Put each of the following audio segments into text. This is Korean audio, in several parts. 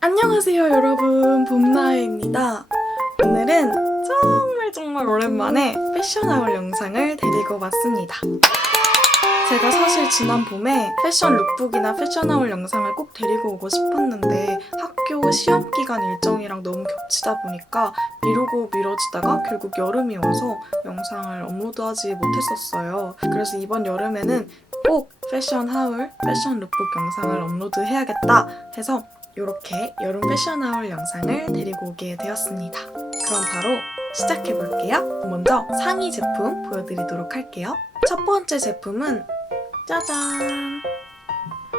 안녕하세요 여러분, 봄나혜입니다. 오늘은 정말 오랜만에 패션하울 영상을 데리고 왔습니다. 제가 사실 지난 봄에 패션 룩북이나 패션하울 영상을 꼭 데리고 오고 싶었는데 학교 시험 기간 일정이랑 너무 겹치다 보니까 미루고 미뤄지다가 결국 여름이 와서 영상을 업로드하지 못했었어요. 그래서 이번 여름에는 꼭 패션하울, 패션 룩북 영상을 업로드해야겠다 해서 이렇게 여름 패션하울 영상을 데리고 오게 되었습니다. 그럼 바로 시작해볼게요. 먼저 상의 제품 보여드리도록 할게요. 첫 번째 제품은 짜잔!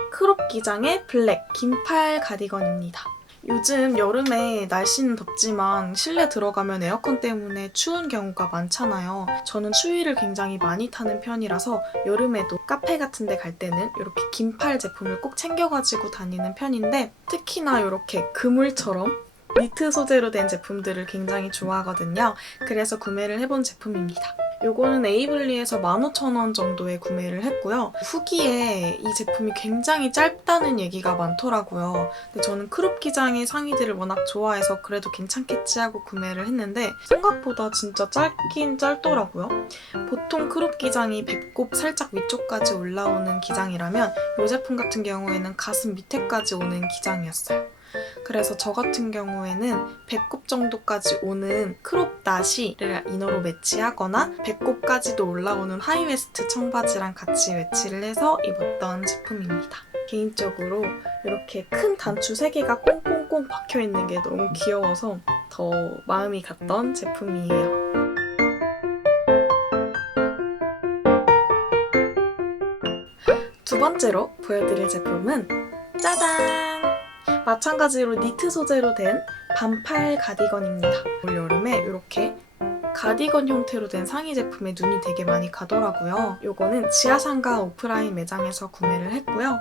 크롭 기장의 블랙 긴팔 가디건입니다. 요즘 여름에 날씨는 덥지만 실내 들어가면 에어컨 때문에 추운 경우가 많잖아요. 저는 추위를 굉장히 많이 타는 편이라서 여름에도 카페 같은 데 갈 때는 이렇게 긴팔 제품을 꼭 챙겨가지고 다니는 편인데 특히나 이렇게 그물처럼 니트 소재로 된 제품들을 굉장히 좋아하거든요. 그래서 구매를 해본 제품입니다. 요거는 에이블리에서 15,000원 정도에 구매를 했고요. 후기에 이 제품이 굉장히 짧다는 얘기가 많더라고요. 근데 저는 크롭 기장의 상의들을 워낙 좋아해서 그래도 괜찮겠지 하고 구매를 했는데 생각보다 진짜 짧긴 짧더라고요. 보통 크롭 기장이 배꼽 살짝 위쪽까지 올라오는 기장이라면 이 제품 같은 경우에는 가슴 밑에까지 오는 기장이었어요. 그래서 저 같은 경우에는 배꼽 정도까지 오는 크롭 나시를 이너로 매치하거나 배꼽까지도 올라오는 하이웨스트 청바지랑 같이 매치를 해서 입었던 제품입니다. 개인적으로 이렇게 큰 단추 3개가 꽁꽁꽁 박혀있는 게 너무 귀여워서 더 마음이 갔던 제품이에요. 두 번째로 보여드릴 제품은 짜잔! 마찬가지로 니트 소재로 된 반팔 가디건입니다. 올 여름에 이렇게 가디건 형태로 된 상의 제품에 눈이 되게 많이 가더라고요. 이거는 지하상가 오프라인 매장에서 구매를 했고요.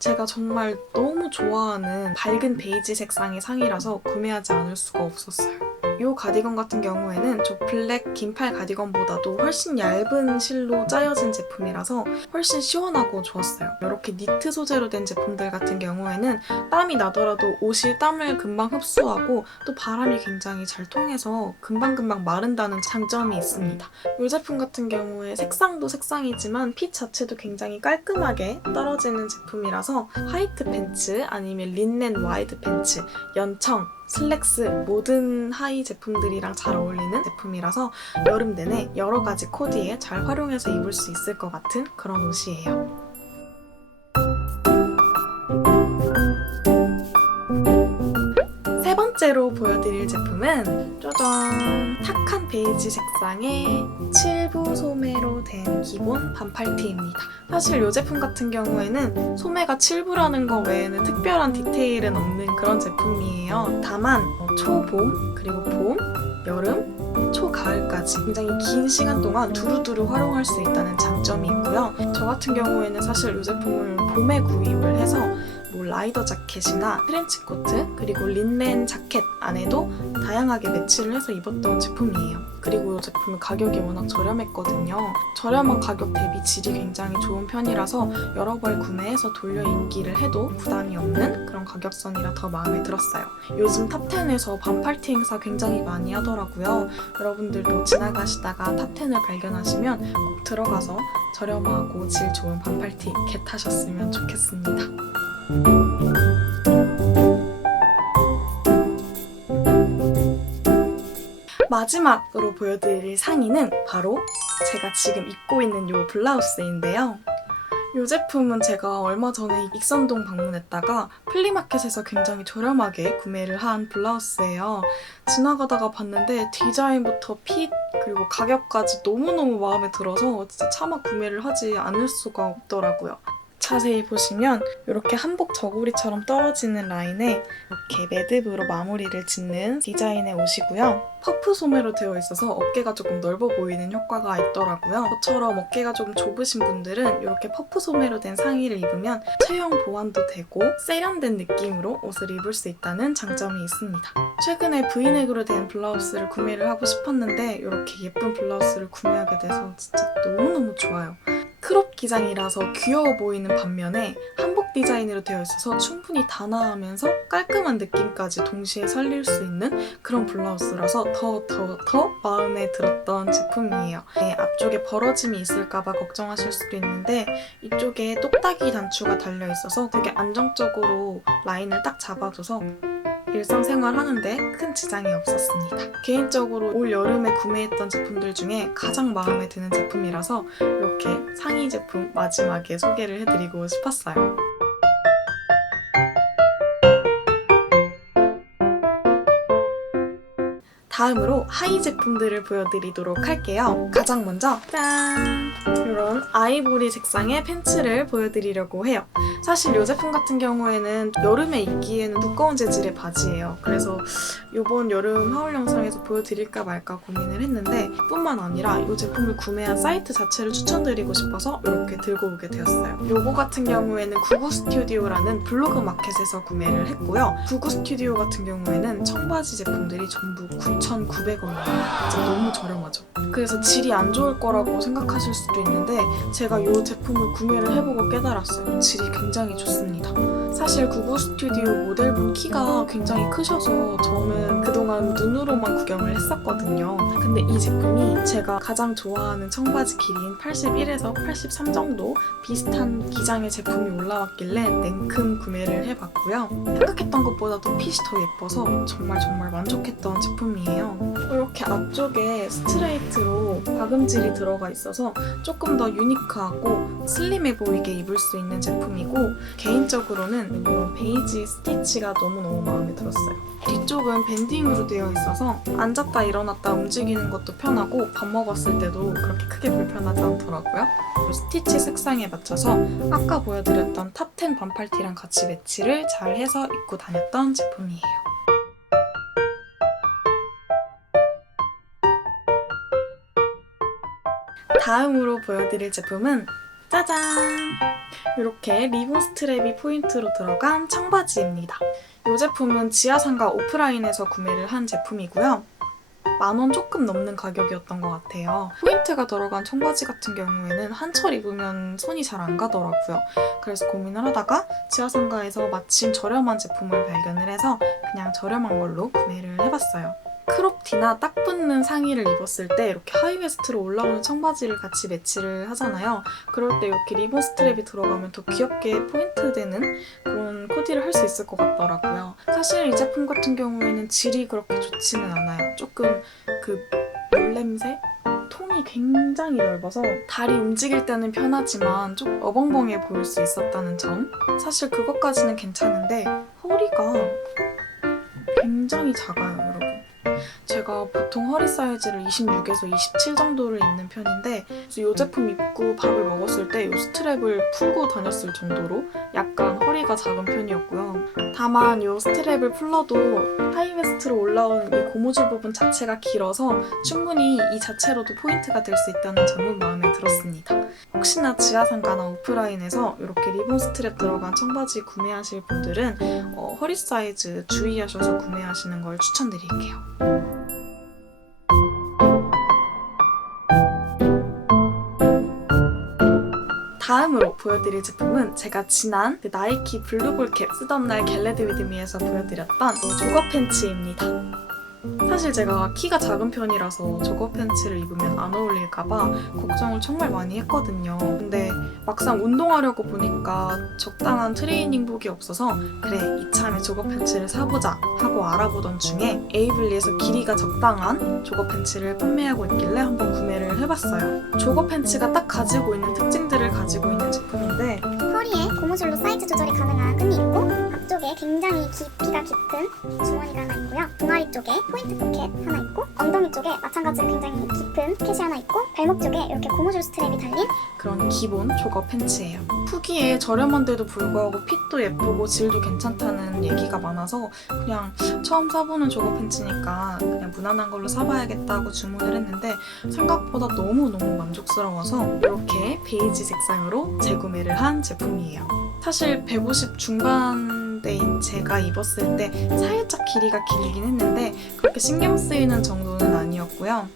제가 정말 너무 좋아하는 밝은 베이지 색상의 상의라서 구매하지 않을 수가 없었어요. 이 가디건 같은 경우에는 저 블랙 긴팔 가디건보다도 훨씬 얇은 실로 짜여진 제품이라서 훨씬 시원하고 좋았어요. 이렇게 니트 소재로 된 제품들 같은 경우에는 땀이 나더라도 옷이 땀을 금방 흡수하고 또 바람이 굉장히 잘 통해서 금방금방 마른다는 장점이 있습니다. 이 제품 같은 경우에 색상도 색상이지만 핏 자체도 굉장히 깔끔하게 떨어지는 제품이라서 화이트 팬츠 아니면 린넨 와이드 팬츠, 연청, 슬랙스 모든 하의 제품들이랑 잘 어울리는 제품이라서 여름 내내 여러 가지 코디에 잘 활용해서 입을 수 있을 것 같은 그런 옷이에요. 세 번째로 보여드릴 제품은 짜잔! 탁한 베이지 색상의 7부 소매로 된 기본 반팔티입니다. 사실 이 제품 같은 경우에는 소매가 7부라는 거 외에는 특별한 디테일은 없는 그런 제품이에요. 다만 초봄, 그리고 봄, 여름, 초가을까지 굉장히 긴 시간 동안 두루두루 활용할 수 있다는 장점이 있고요. 저 같은 경우에는 사실 이 제품을 봄에 구입을 해서 라이더 자켓이나 트렌치코트 그리고 린넨 자켓 안에도 다양하게 매치를 해서 입었던 제품이에요. 그리고 이 제품은 가격이 워낙 저렴했거든요. 저렴한 가격 대비 질이 굉장히 좋은 편이라서 여러 벌 구매해서 돌려 입기를 해도 부담이 없는 그런 가격선이라 더 마음에 들었어요. 요즘 탑10에서 반팔티 행사 굉장히 많이 하더라고요. 여러분들도 지나가시다가 탑10을 발견하시면 꼭 들어가서 저렴하고 질 좋은 반팔티 겟하셨으면 좋겠습니다. 마지막으로 보여드릴 상의는 바로 제가 지금 입고 있는 이 블라우스인데요. 이 제품은 제가 얼마 전에 익선동 방문했다가 플리마켓에서 굉장히 저렴하게 구매를 한 블라우스예요. 지나가다가 봤는데 디자인부터 핏 그리고 가격까지 너무너무 마음에 들어서 진짜 차마 구매를 하지 않을 수가 없더라고요. 자세히 보시면 이렇게 한복 저고리처럼 떨어지는 라인에 이렇게 매듭으로 마무리를 짓는 디자인의 옷이고요. 퍼프 소매로 되어 있어서 어깨가 조금 넓어 보이는 효과가 있더라고요. 저처럼 어깨가 조금 좁으신 분들은 이렇게 퍼프 소매로 된 상의를 입으면 체형 보완도 되고 세련된 느낌으로 옷을 입을 수 있다는 장점이 있습니다. 최근에 브이넥으로 된 블라우스를 구매를 하고 싶었는데 이렇게 예쁜 블라우스를 구매하게 돼서 진짜 너무너무 좋아요. 크롭 기장이라서 귀여워 보이는 반면에 한복 디자인으로 되어 있어서 충분히 단아하면서 깔끔한 느낌까지 동시에 살릴 수 있는 그런 블라우스라서 더 마음에 들었던 제품이에요. 네, 앞쪽에 벌어짐이 있을까봐 걱정하실 수도 있는데 이쪽에 똑딱이 단추가 달려있어서 되게 안정적으로 라인을 딱 잡아줘서 일상생활 하는데 큰 지장이 없었습니다. 개인적으로 올 여름에 구매했던 제품들 중에 가장 마음에 드는 제품이라서 이렇게 상의 제품 마지막에 소개를 해드리고 싶었어요. 다음으로 하의 제품들을 보여드리도록 할게요. 가장 먼저 짠! 이런 아이보리 색상의 팬츠를 보여드리려고 해요. 사실 이 제품 같은 경우에는 여름에 입기에는 두꺼운 재질의 바지예요. 그래서 이번 여름 하울 영상에서 보여드릴까 말까 고민을 했는데 뿐만 아니라 이 제품을 구매한 사이트 자체를 추천드리고 싶어서 이렇게 들고 오게 되었어요. 요거 같은 경우에는 구구 스튜디오라는 블로그 마켓에서 구매를 했고요. 구구 스튜디오 같은 경우에는 청바지 제품들이 전부 9,900원이에요. 진짜 너무 저렴하죠. 그래서 질이 안 좋을 거라고 생각하실 수도 있는데 제가 이 제품을 구매를 해보고 깨달았어요. 질이 굉장히 좋습니다. 사실 구구 스튜디오 모델분 키가 굉장히 크셔서 저는 그동안 눈으로만 구경을 했었거든요. 근데 이 제품이 제가 가장 좋아하는 청바지 길이인 81에서 83 정도 비슷한 기장의 제품이 올라왔길래 냉큼 구매를 해봤고요. 생각했던 것보다도 핏이 더 예뻐서 정말 만족했던 제품이에요. 이렇게 앞쪽에 스트레이트로 박음질이 들어가 있어서 조금 더 유니크하고 슬림해 보이게 입을 수 있는 제품이고 개인적으로는 이런 베이지 스티치가 너무너무 마음에 들었어요. 뒤쪽은 밴딩으로 되어 있어서 앉았다 일어났다 움직이는 것도 편하고 밥 먹었을 때도 그렇게 크게 불편하지 않더라고요. 스티치 색상에 맞춰서 아까 보여드렸던 탑10 반팔티랑 같이 매치를 잘 해서 입고 다녔던 제품이에요. 다음으로 보여드릴 제품은 짜잔! 이렇게 리본 스트랩이 포인트로 들어간 청바지입니다. 이 제품은 지하상가 오프라인에서 구매를 한 제품이고요. 10,000원 조금 넘는 가격이었던 것 같아요. 포인트가 들어간 청바지 같은 경우에는 한철 입으면 손이 잘 안 가더라고요. 그래서 고민을 하다가 지하상가에서 마침 저렴한 제품을 발견을 해서 그냥 저렴한 걸로 구매를 해봤어요. 크롭티나 딱 붙는 상의를 입었을 때 이렇게 하이웨스트로 올라오는 청바지를 같이 매치를 하잖아요. 그럴 때 이렇게 리본 스트랩이 들어가면 더 귀엽게 포인트되는 그런 코디를 할 수 있을 것 같더라고요. 사실 이 제품 같은 경우에는 질이 그렇게 좋지는 않아요. 조금 그 물냄새? 통이 굉장히 넓어서 다리 움직일 때는 편하지만 좀 어벙벙해 보일 수 있었다는 점. 사실 그것까지는 괜찮은데 허리가 굉장히 작아요, 여러분. 제가 보통 허리 사이즈를 26에서 27 정도를 입는 편인데 이 제품 입고 밥을 먹었을 때 이 스트랩을 풀고 다녔을 정도로 약간 허리가 작은 편이었고요. 다만 이 스트랩을 풀러도 하이웨스트로 올라온 이 고무줄 부분 자체가 길어서 충분히 이 자체로도 포인트가 될 수 있다는 점은 마음에 들었습니다. 혹시나 지하상가나 오프라인에서 이렇게 리본 스트랩 들어간 청바지 구매하실 분들은 허리 사이즈 주의하셔서 구매하시는 걸 추천드릴게요. 다음으로 보여드릴 제품은 제가 지난 나이키 블루볼 캡 쓰던 날 겟레디 위드 미에서 보여드렸던 조거 팬츠입니다. 사실 제가 키가 작은 편이라서 조거 팬츠를 입으면 안 어울릴까봐 걱정을 정말 많이 했거든요. 근데 막상 운동하려고 보니까 적당한 트레이닝복이 없어서 그래 이참에 조거 팬츠를 사보자 하고 알아보던 중에 에이블리에서 길이가 적당한 조거 팬츠를 판매하고 있길래 한번 구매를 해봤어요. 조거 팬츠가 딱 가지고 있는 특징들을 가지고 있는 제품인데 허리에 고무줄로 사이즈 조절이 가능한 끈이 있고 앞쪽에 굉장히 깊이가 깊은 주머니가 하나 있고요. 동아리 쪽에 포인트 포켓 하나 있고 엉덩이 쪽에 마찬가지로 굉장히 깊은 포켓이 하나 있고 발목 쪽에 이렇게 고무줄 스트랩이 달린 그런 기본 조거 팬츠예요. 후기에 저렴한데도 불구하고 핏도 예쁘고 질도 괜찮다는 얘기가 많아서 그냥 처음 사보는 조거 팬츠니까 그냥 무난한 걸로 사봐야겠다고 주문을 했는데 생각보다 너무너무 만족스러워서 이렇게 베이지 색상으로 재구매를 한 제품이에요. 사실 150 중반대인 제가 입었을 때 살짝 길이가 길긴 했는데 그렇게 신경 쓰이는 정도는 아니었고요.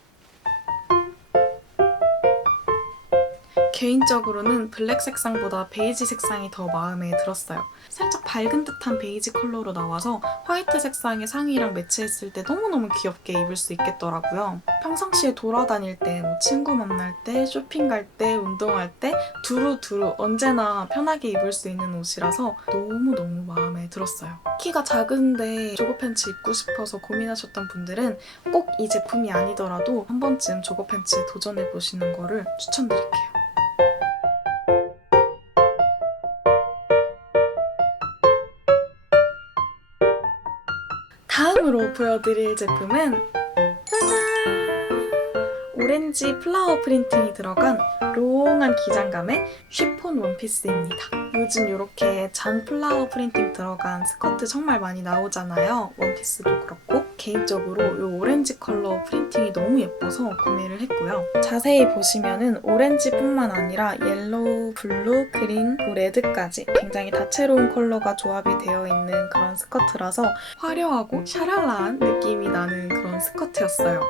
개인적으로는 블랙 색상보다 베이지 색상이 더 마음에 들었어요. 살짝 밝은 듯한 베이지 컬러로 나와서 화이트 색상의 상의랑 매치했을 때 너무너무 귀엽게 입을 수 있겠더라고요. 평상시에 돌아다닐 때, 뭐 친구 만날 때, 쇼핑 갈 때, 운동할 때 두루두루 언제나 편하게 입을 수 있는 옷이라서 너무너무 마음에 들었어요. 키가 작은데 조거 팬츠 입고 싶어서 고민하셨던 분들은 꼭 이 제품이 아니더라도 한 번쯤 조거 팬츠 도전해보시는 거를 추천드릴게요. 다음으로 보여드릴 제품은 짜잔! 오렌지 플라워 프린팅이 들어간 롱한 기장감의 쉬폰 원피스입니다. 요즘 이렇게 잔 플라워 프린팅 들어간 스커트 정말 많이 나오잖아요. 원피스도 그렇고. 개인적으로 이 오렌지 컬러 프린팅이 너무 예뻐서 구매를 했고요. 자세히 보시면은 오렌지뿐만 아니라 옐로우, 블루, 그린, 그리고 레드까지 굉장히 다채로운 컬러가 조합이 되어 있는 그런 스커트라서 화려하고 샤랄라한 느낌이 나는 그런 스커트였어요.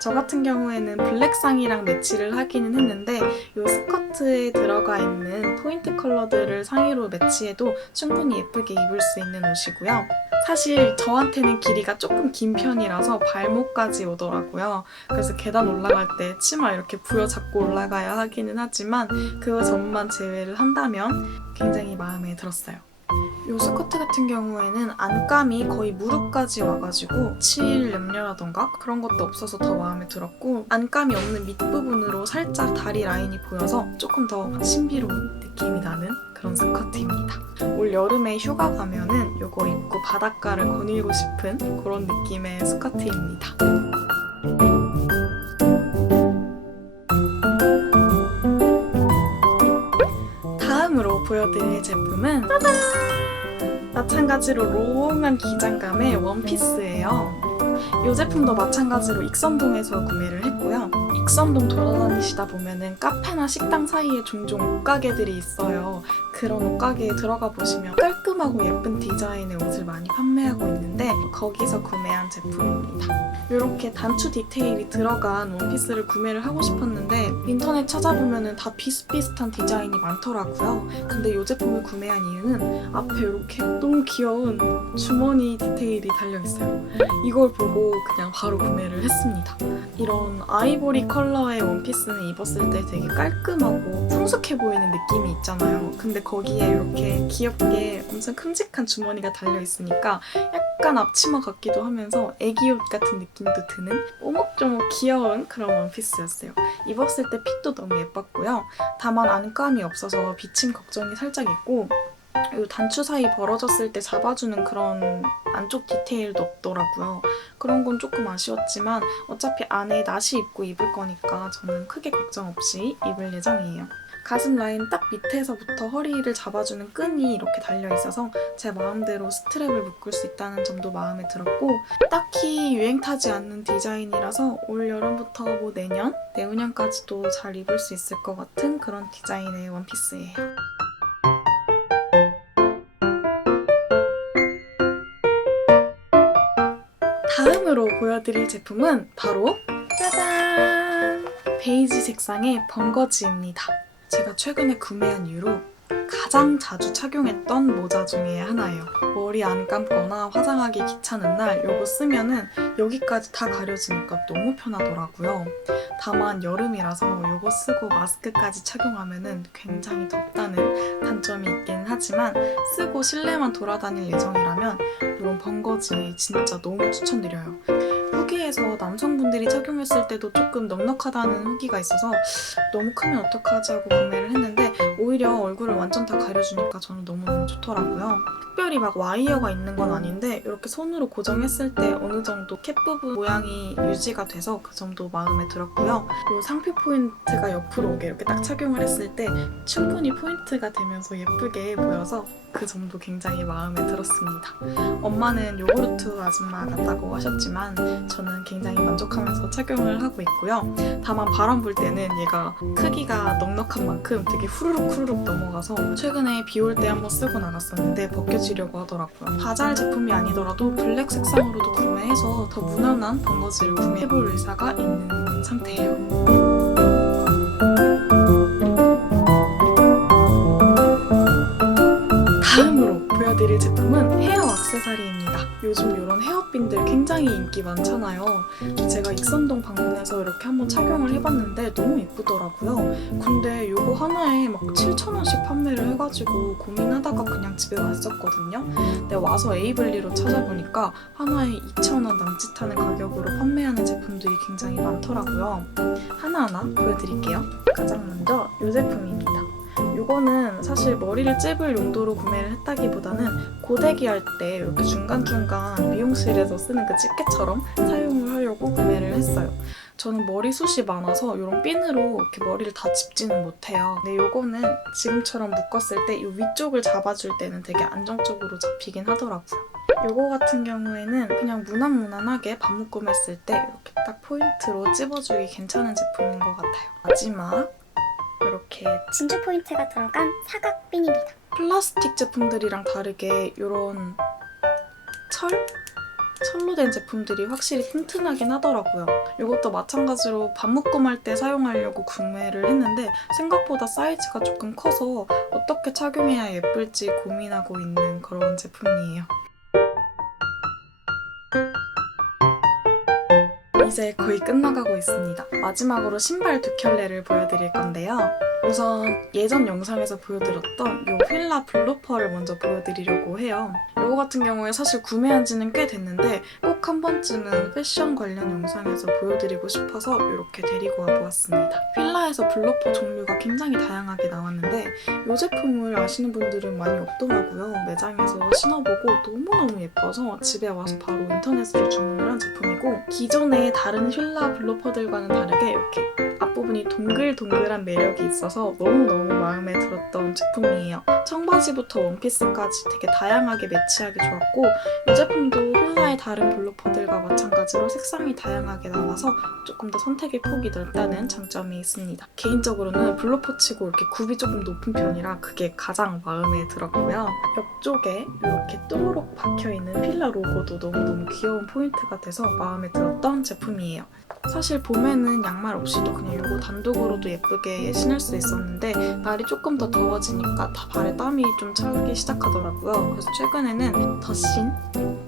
저 같은 경우에는 블랙상이랑 매치를 하기는 했는데 이 스커트에 들어가 있는 포인트 컬러들을 상의로 매치해도 충분히 예쁘게 입을 수 있는 옷이고요. 사실 저한테는 길이가 조금 긴 편이라서 발목까지 오더라고요. 그래서 계단 올라갈 때 치마 이렇게 부여잡고 올라가야 하기는 하지만 그 점만 제외를 한다면 굉장히 마음에 들었어요. 이 스커트 같은 경우에는 안감이 거의 무릎까지 와가지고 칠 염려라던가 그런 것도 없어서 더 마음에 들었고 안감이 없는 밑부분으로 살짝 다리 라인이 보여서 조금 더 신비로운 느낌이 나는 그런 스커트입니다. 올 여름에 휴가 가면은 이거 입고 바닷가를 거닐고 싶은 그런 느낌의 스커트입니다. 다음으로 보여드릴 제품은 짜잔! 마찬가지로 롱한 기장감의 원피스예요. 이 제품도 마찬가지로 익선동에서 구매를 했고요. 익선동 돌아다니시다 보면은 카페나 식당 사이에 종종 옷가게들이 있어요. 그런 옷가게에 들어가 보시면 깔끔하고 예쁜 디자인의 옷을 많이 판매하고 있는데 거기서 구매한 제품입니다. 이렇게 단추 디테일이 들어간 원피스를 구매를 하고 싶었는데 인터넷 찾아보면은 다 비슷비슷한 디자인이 많더라고요. 근데 이 제품을 구매한 이유는 앞에 이렇게 너무 귀여운 주머니 디테일이 달려있어요. 이걸 보고 그냥 바로 구매를 했습니다. 이런 아이보리 컬러의 원피스는 입었을 때 되게 깔끔하고 성숙해 보이는 느낌이 있잖아요. 근데 거기에 이렇게 귀엽게 엄청 큼직한 주머니가 달려있으니까 약간 앞치마 같기도 하면서 애기옷 같은 느낌도 드는 오목조목 귀여운 그런 원피스였어요. 입었을 때 핏도 너무 예뻤고요. 다만 안감이 없어서 비침 걱정이 살짝 있고 이 단추 사이 벌어졌을 때 잡아주는 그런 안쪽 디테일도 없더라고요. 그런 건 조금 아쉬웠지만 어차피 안에 나시 입고 입을 거니까 저는 크게 걱정 없이 입을 예정이에요. 가슴 라인 딱 밑에서부터 허리를 잡아주는 끈이 이렇게 달려있어서 제 마음대로 스트랩을 묶을 수 있다는 점도 마음에 들었고 딱히 유행 타지 않는 디자인이라서 올 여름부터 뭐 내후년까지도 잘 입을 수 있을 것 같은 그런 디자인의 원피스예요. 다음으로 보여드릴 제품은 바로 짜잔! 베이지 색상의 번거지입니다. 제가 최근에 구매한 이후로 가장 자주 착용했던 모자 중에 하나예요. 머리 안 감거나 화장하기 귀찮은 날 이거 쓰면은 여기까지 다 가려지니까 너무 편하더라고요. 다만 여름이라서 이거 쓰고 마스크까지 착용하면은 굉장히 덥다는 단점이 있기는 하지만 쓰고 실내만 돌아다닐 예정이라면 이런 번거지 진짜 너무 추천드려요. 후기에서 남성분들이 착용했을 때도 조금 넉넉하다는 후기가 있어서 너무 크면 어떡하지 하고 구매를 했는데 오히려 얼굴을 완전 다 가려주니까 저는 너무너무 좋더라고요. 특별히 막 와이어가 있는 건 아닌데 이렇게 손으로 고정했을 때 어느 정도 캡 부분 모양이 유지가 돼서 그 점도 마음에 들었고요. 이 상피 포인트가 옆으로 오게 이렇게 딱 착용을 했을 때 충분히 포인트가 되면서 예쁘게 보여서 그 점도 굉장히 마음에 들었습니다. 엄마는 요구르트 아줌마 같다고 하셨지만 저는 굉장히 만족하면서 착용을 하고 있고요. 다만 바람 불 때는 얘가 크기가 넉넉한 만큼 되게 후루룩 넘어가서 최근에 비 올 때 한번 쓰고 나갔었는데 벗겨지려고 하더라고요. 바잘 제품이 아니더라도 블랙 색상으로도 구매해서 더 무난한 번거지를 구매해볼 의사가 있는 상태예요. 요즘 이런 헤어핀들 굉장히 인기 많잖아요. 제가 익선동 방문해서 이렇게 한번 착용을 해봤는데 너무 예쁘더라고요. 근데 이거 하나에 막 7,000원씩 판매를 해가지고 고민하다가 그냥 집에 왔었거든요. 근데 와서 에이블리로 찾아보니까 하나에 2,000원 남짓하는 가격으로 판매하는 제품들이 굉장히 많더라고요. 하나하나 보여드릴게요. 가장 먼저 이 제품입니다. 이거는 사실 머리를 찝을 용도로 구매를 했다기보다는 고데기 할 때 이렇게 중간중간 미용실에서 쓰는 그 집게처럼 사용을 하려고 구매를 했어요. 저는 머리숱이 많아서 이런 핀으로 이렇게 머리를 다 짚지는 못해요. 근데 이거는 지금처럼 묶었을 때 이 위쪽을 잡아줄 때는 되게 안정적으로 잡히긴 하더라고요. 이거 같은 경우에는 그냥 무난무난하게 반묶음했을 때 이렇게 딱 포인트로 찝어주기 괜찮은 제품인 것 같아요. 마지막 이렇게 진주 포인트가 들어간 사각핀입니다. 플라스틱 제품들이랑 다르게 이런 철로 된 제품들이 확실히 튼튼하긴 하더라고요. 이것도 마찬가지로 반묶음할 때 사용하려고 구매를 했는데 생각보다 사이즈가 조금 커서 어떻게 착용해야 예쁠지 고민하고 있는 그런 제품이에요. 이제 거의 끝나가고 있습니다. 마지막으로 신발 두 켤레를 보여드릴 건데요. 우선 예전 영상에서 보여드렸던 이 휠라 블로퍼를 먼저 보여드리려고 해요. 이거 같은 경우에 사실 구매한 지는 꽤 됐는데 꼭 한 번쯤은 패션 관련 영상에서 보여드리고 싶어서 이렇게 데리고 와보았습니다. 휠라에서 블로퍼 종류가 굉장히 다양하게 나왔는데 이 제품을 아시는 분들은 많이 없더라고요. 매장에서 신어보고 너무너무 예뻐서 집에 와서 바로 인터넷으로 주문을 한 제품이고 기존의 다른 휠라 블로퍼들과는 다르게 이렇게 앞부분이 동글동글한 매력이 있어서 너무너무 마음에 들었던 제품이에요. 청바지부터 원피스까지 되게 다양하게 매치하기 좋았고 이 제품도 휠라의 다른 블로퍼들과 마찬가지로 색상이 다양하게 나와서 조금 더 선택의 폭이 넓다는 장점이 있습니다. 개인적으로는 블로퍼치고 이렇게 굽이 조금 높은 편이라 그게 가장 마음에 들었고요. 옆쪽에 이렇게 뚜루룩 박혀있는 휠라 로고도 너무너무 귀여운 포인트가 돼서 마음에 들었던 제품이에요. 사실 봄에는 양말 없이도 그냥 이거 단독으로도 예쁘게 신을 수 있었는데 날이 조금 더 더워지니까 다 발에 땀이 좀 차기 시작하더라고요. 그래서 최근에는 더신,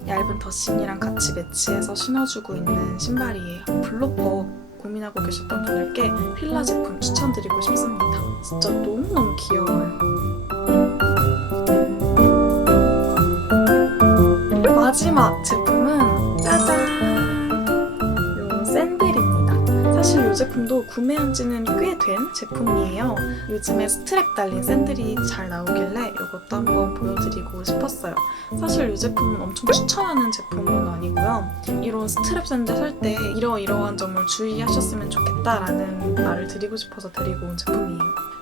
얇은 더신이랑 같이 매치해서 신어주고 있는 신발이에요. 블로퍼 고민하고 계셨던 분들께 휠라 제품 추천드리고 싶습니다. 진짜 너무너무 귀여워요. 마지막 제품은 짜잔! 샌들입니다. 사실 이 제품도 구매한 지는 꽤 된 제품이에요. 요즘에 스트랩 달린 샌들이 잘 나오길래 이것도 한번 보여드리고 싶었어요. 사실 이 제품은 엄청 추천하는 제품은 아니고요. 이런 스트랩 샌들 살 때 이러이러한 점을 주의하셨으면 좋겠다라는 말을 드리고 싶어서 데리고 온 제품이에요.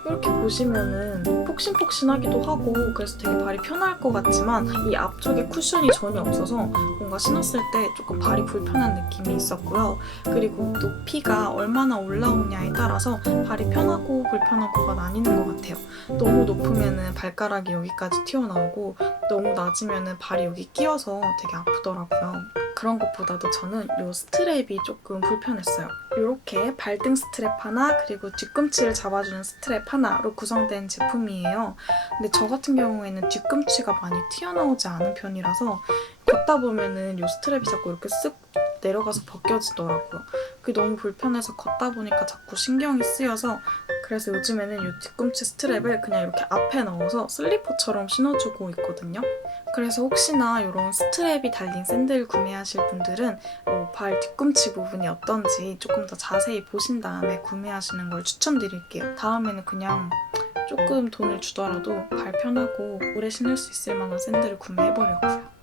이렇게 보시면은 폭신폭신하기도 하고 그래서 되게 발이 편할 것 같지만 이 앞쪽에 쿠션이 전혀 없어서 뭔가 신었을 때 조금 발이 불편한 느낌이 있었고요. 그리고 높이가 얼마나 올라오냐에 따라서 발이 편하고 불편하고가 나뉘는 것 같아요. 너무 높으면은 발가락이 여기까지 튀어나오고 너무 낮으면은 발이 여기 끼어서 되게 아프더라고요. 그런 것보다도 저는 이 스트랩이 조금 불편했어요. 이렇게 발등 스트랩 하나 그리고 뒤꿈치를 잡아주는 스트랩 하나로 구성된 제품이에요. 근데 저 같은 경우에는 뒤꿈치가 많이 튀어나오지 않은 편이라서 걷다 보면은 이 스트랩이 자꾸 이렇게 쓱 내려가서 벗겨지더라고요. 그게 너무 불편해서 걷다 보니까 자꾸 신경이 쓰여서 그래서 요즘에는 이 뒤꿈치 스트랩을 그냥 이렇게 앞에 넣어서 슬리퍼처럼 신어주고 있거든요. 그래서 혹시나 이런 스트랩이 달린 샌들 구매하실 분들은 발 뒤꿈치 부분이 어떤지 조금 더 자세히 보신 다음에 구매하시는 걸 추천드릴게요. 다음에는 그냥 조금 돈을 주더라도 발 편하고 오래 신을 수 있을 만한 샌들을 구매해보려고요.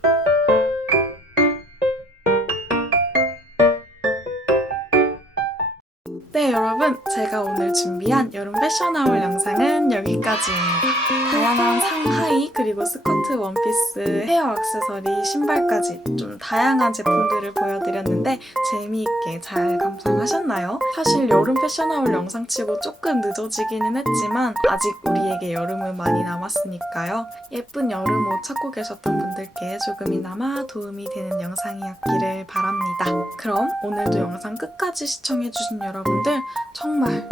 네, 여러분, 제가 오늘 준비한 여름 패션하울 영상은 여기까지입니다. 다양한 상하이, 그리고 스커트, 원피스, 헤어 액세서리, 신발까지 좀 다양한 제품들을 보여드렸는데 재미있게 잘 감상하셨나요? 사실 여름 패션하울 영상치고 조금 늦어지기는 했지만 아직 우리에게 여름은 많이 남았으니까요. 예쁜 여름 옷 찾고 계셨던 분들께 조금이나마 도움이 되는 영상이었기를 바랍니다. 그럼 오늘도 영상 끝까지 시청해주신 여러분들 정말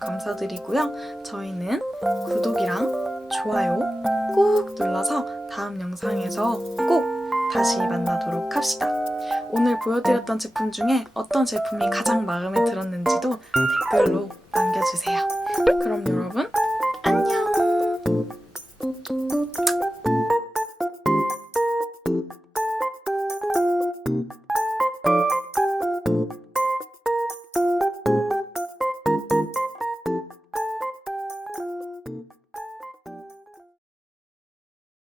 감사드리고요. 저희는 구독이랑 좋아요 꾹 눌러서 다음 영상에서 꼭 다시 만나도록 합시다. 오늘 보여드렸던 제품 중에 어떤 제품이 가장 마음에 들었는지도 댓글로 남겨주세요. 그럼 여러분